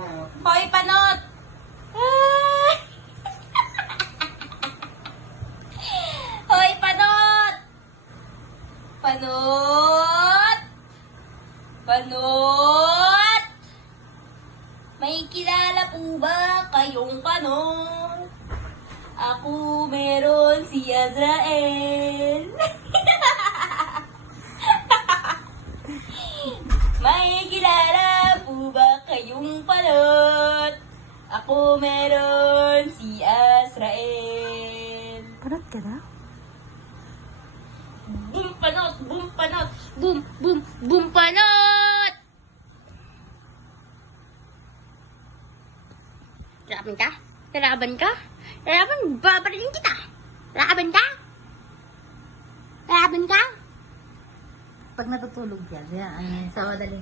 Hoy, panot! Ah! Hoy, panot! Panot! Panot! May kilala po ba kayong panot? Ako meron si Azrael. May kilala po ba kayong panot? Ako meron si Azrael. Panot ka na? Boom panot! Boom panot! Boom! Boom! Boom panot! Lalaban ka? Lalaban ka? Lalaban, babarilin kita! Lalaban ka? Lalaban ka? Pag natutulog yan, sa madaling,